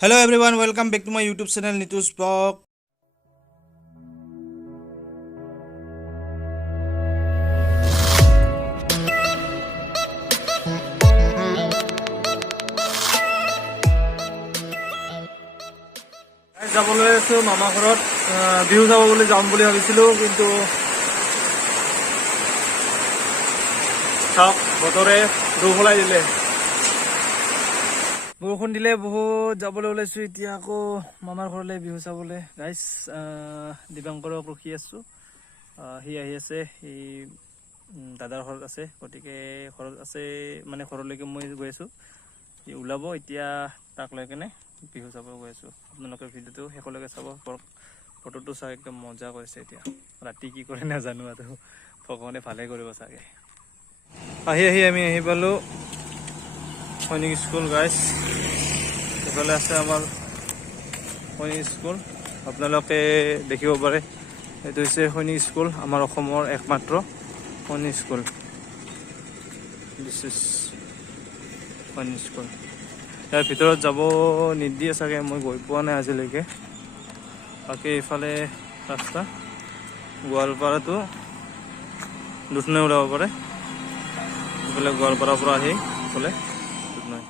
Hello everyone, welcome back to my YouTube channel Nituls blog. যাবলৈ আছো মামা ঘৰত বিহু চাব বুলি যাম বুলি ভাবিছিলো কিন্তু চাওক বতৰে দুখলাই দিলে বৰষুণ দিলে বহুত যাবলৈ ওলাইছো এতিয়া আকৌ মামাৰ ঘৰলৈ বিহু চাবলৈ গাইজ দিবাংকৰক ৰখি আছো সি আহি আছে সি দাদাৰ ঘৰত আছে গতিকে ঘৰত আছে মানে ঘৰলৈকে মই গৈ আছো সি ওলাব এতিয়া তাক লৈ কেনে বিহু চাব গৈ আছো আপোনালোকে ভিডিঅ'টো শেষলৈকে চাব ফটোটো চাই একদম মজা কৰিছে এতিয়া ৰাতি কি কৰে নাজানো আৰু ভগৱানে ভালে কৰিব চাগে আমি আহি পালো সৈনিক স্কুল গাইজ এইফালে আছে আমাৰ সৈনিক স্কুল আপোনালোকে দেখিব পাৰে এইটো হৈছে সৈনিক স্কুল আমাৰ অসমৰ একমাত্ৰ সৈনিক স্কুল দিছ ইজ সৈনিক স্কুল ইয়াৰ ভিতৰত যাব নিদিয়ে চাগে মই গৈ পোৱা নাই আজিলৈকে বাকী এইফালে ৰাস্তা গোৱালপাৰাটো দুধনৈ ওলাব পাৰে এইফালে গোৱালপাৰাৰ পৰা আহি এইফালে দুধনৈ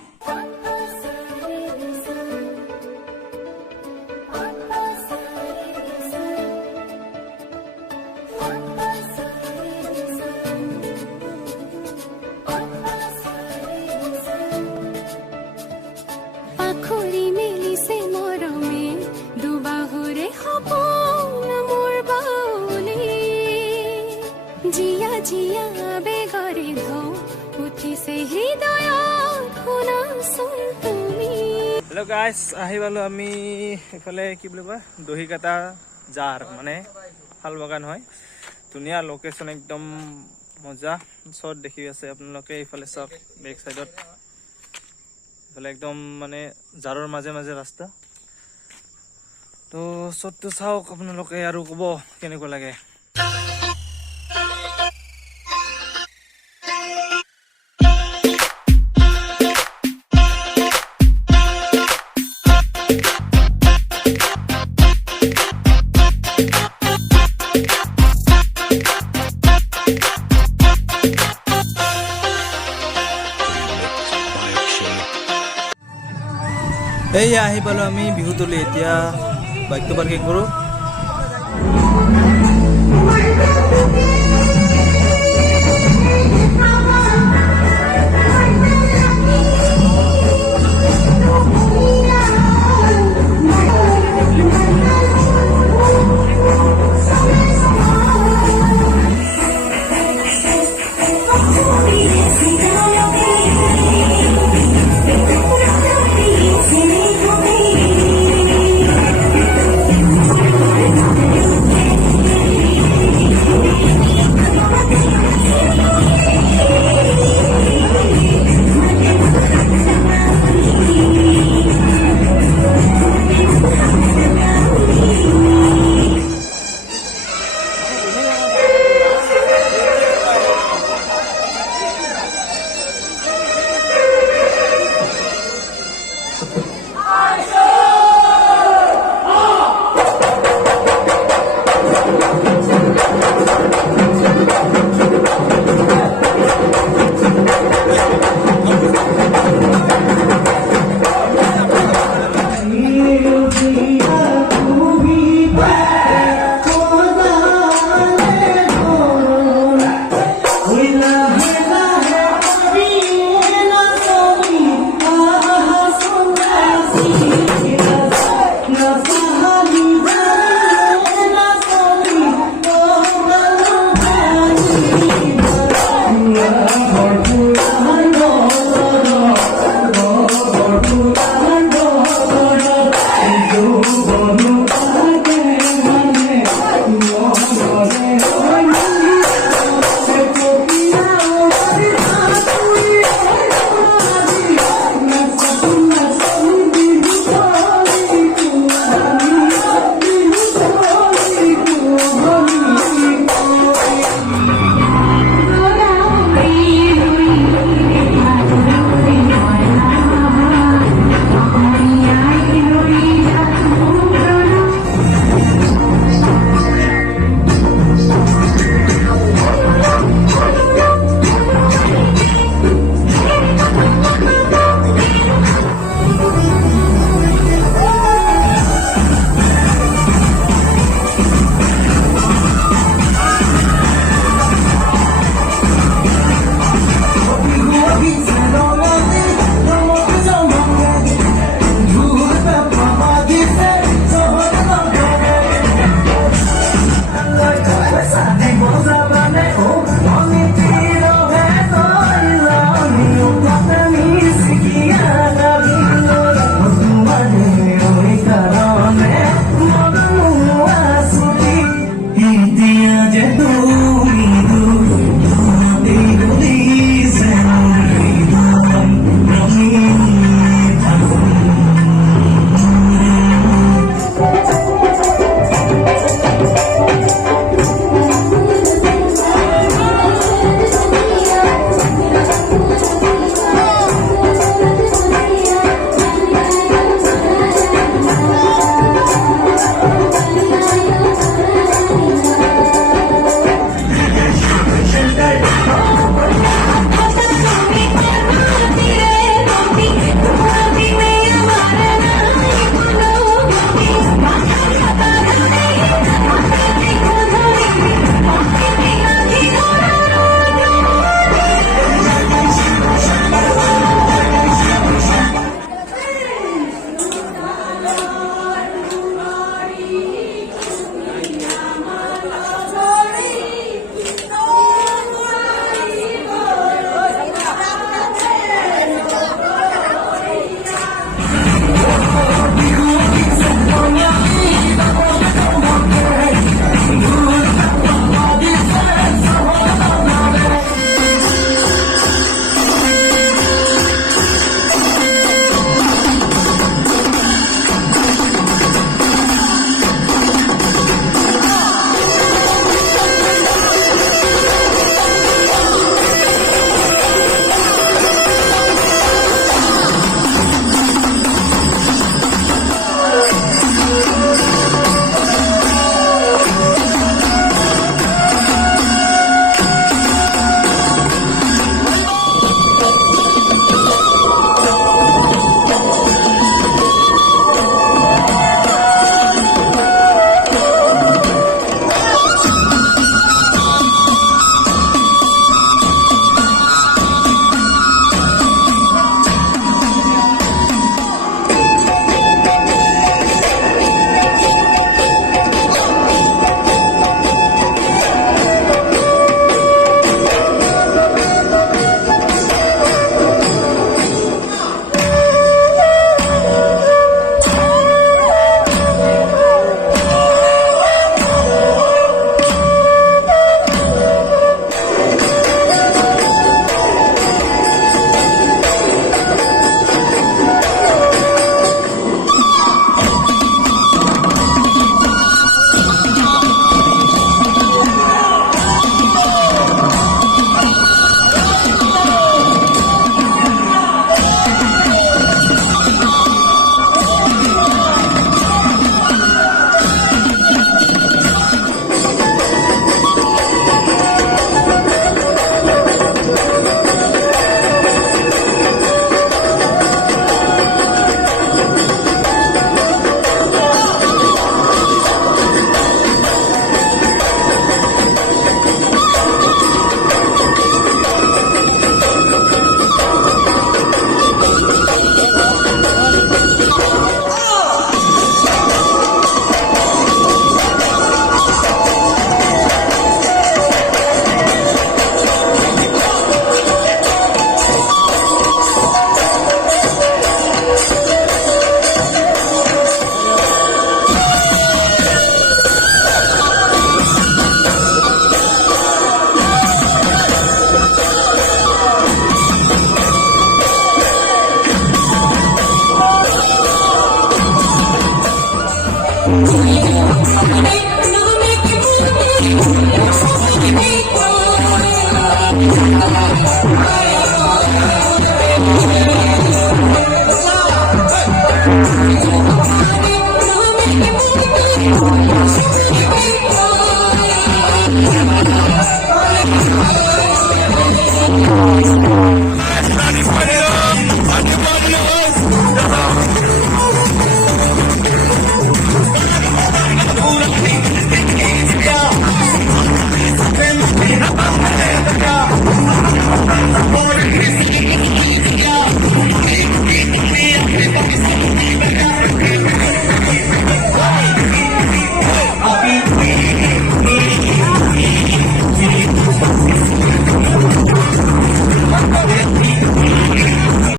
হেল্ল' গাইজ আহি পালো আমি এইফালে কি বুলি কয় দহি কাটা জাৰ মানে শাল বাগান হয় ধুনীয়া লোকেশ্যন একদম মজা চত দেখি আছে আপোনালোকে এইফালে চাওক বেক চাইডত এইফালে একদম মানে জাৰৰ মাজে মাজে ৰাস্তা তো চতটো চাওক আপোনালোকে আৰু ক'ব কেনেকুৱা লাগে এইয়া আহি পালো আমি বিহুতলি এতিয়া বাইকটো পাৰ্কিং কৰো